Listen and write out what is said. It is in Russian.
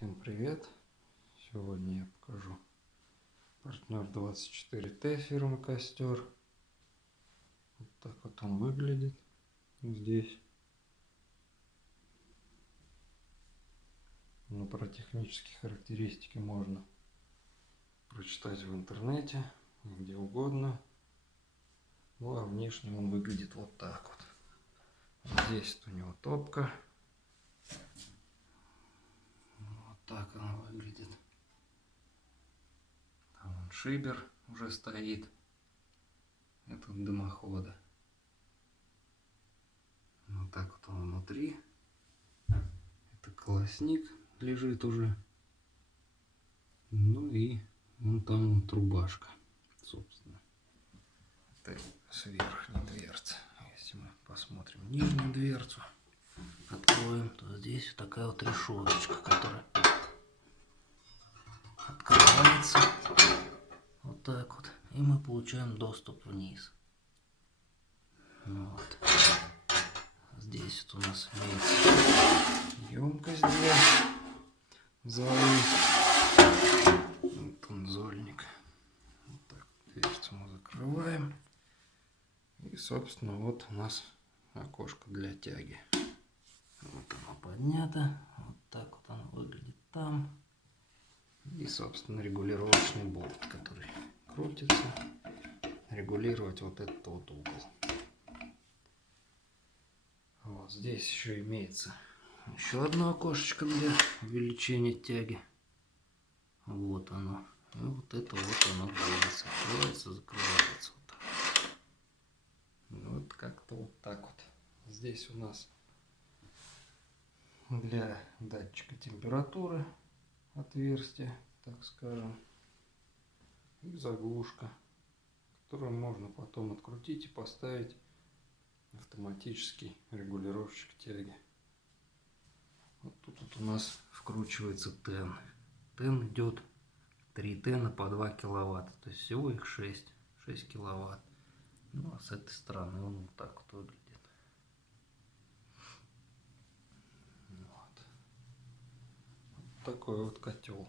Всем привет! Сегодня я покажу партнер 24Т фирмы Костер. Вот так вот он выглядит здесь. Но про технические характеристики можно прочитать в интернете, где угодно. Ну а внешне он выглядит вот так вот. Здесь у него топка. Вот так она выглядит. Там он шибер уже стоит. Это дымохода. Вот так вот он внутри. Это колосник лежит уже. Ну и вон там вон трубашка, собственно. Это с верхней дверцы. Если мы посмотрим нижнюю дверцу, откроем, то здесь такая вот решеточка, которая открывается вот так вот. И мы получаем доступ вниз. Вот. Здесь вот у нас имеется емкость для золы. Вот он зольник. Вот так дверцу мы закрываем. И собственно вот у нас окошко для тяги. Вот оно поднято. Вот так вот оно выглядит там. И собственно регулировочный болт, который крутится. Регулировать вот этот вот угол. Вот здесь еще имеется еще одно окошечко для увеличения тяги. Вот оно. И вот это вот оно двигается. Открывается, закрывается. Вот так. Вот как-то вот так вот. Здесь у нас для датчика температуры отверстие, так скажем. И заглушка, которую можно потом открутить и поставить автоматический регулировщик тяги. Вот тут вот у нас вкручивается тен. Тен идет 3 тена по 2 киловатта. То есть всего их 6 киловатт. Ну а с этой стороны он вот так вот выглядит. Вот такой вот котел.